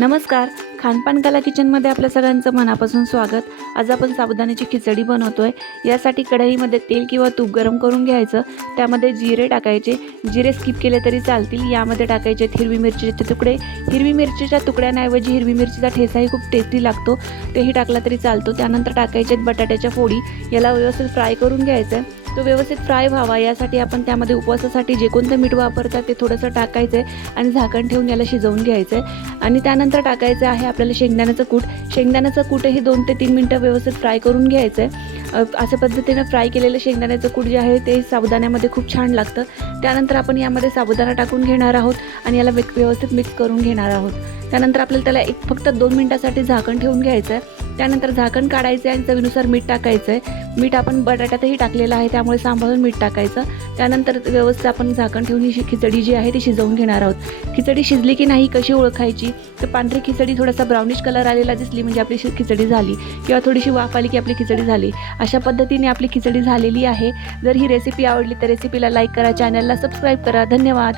नमस्कार. खानपान कला किचनमध्ये आपल्या सगळ्यांचं मनापासून स्वागत. आज आपण साबुदाण्याची खिचडी बनवतोय. यासाठी कढईमध्ये तेल किंवा तूप गरम करून घ्यायचं. त्यामध्ये जिरे टाकायचे. जिरे स्किप केले तरी चालतील. यामध्ये टाकायचे हिरवी मिरचीचे तुकडे. हिरवी मिरचीच्या तुकड्यांऐवजी हिरवी मिरचीचा ठेचाही खूप टेस्टी लागतो, तेही टाकला तरी चालतो. त्यानंतर टाकायचे बटाट्याच्या फोडी. याला व्यवस्थित फ्राय करून घ्यायचं. तो व्यवस्थित फ्राय व्हावा यासाठी आपण त्यामध्ये उपवासासाठी जे कोणतं मीठ वापरतात ते थोडंसं टाकायचं आहे आणि झाकण ठेवून याला शिजवून घ्यायचं आहे. आणि त्यानंतर टाकायचं आहे आपल्याला शेंगदाण्याचं कूट. शेंगदाण्याचं कूटही 2 ते 3 मिनटं व्यवस्थित फ्राय करून घ्यायचं आहे. अशा पद्धतीने फ्राय केलेलं शेंगदाण्याचं कूट जे आहे ते साबुदाण्यामध्ये खूप छान लागतं. त्यानंतर आपण यामध्ये साबुदाणा टाकून घेणार आहोत आणि याला व्यवस्थित मिक्स करून घेणार आहोत. त्यानंतर आपल्याला त्याला फक्त 2 मिनटासाठी झाकण ठेवून घ्यायचं आहे. त्यानंतर झाकण काढायचं आहे आणि चवीनुसार मीठ टाकायचं आहे. मीठ आपण बटाट्यातही टाकलेलं आहे, त्यामुळे सांभाळून मीठ टाकायचं. त्यानंतर व्यवस्थित आपण झाकण ठेवून ही खिचडी जी आहे ती शिजवून घेणार आहोत. खिचडी शिजली की नाही कशी ओळखायची, तर पांढरी खिचडी थोडासा ब्राउनिश कलर आलेला दिसली म्हणजे आपली खिचडी झाली, किंवा थोडीशी वाफ आली की आपली खिचडी झाली. अशा पद्धतीने आपली खिचडी झालेली आहे. जर ही रेसिपी आवडली तर रेसिपीला लाईक करा, चॅनलला सबस्क्राईब करा. धन्यवाद.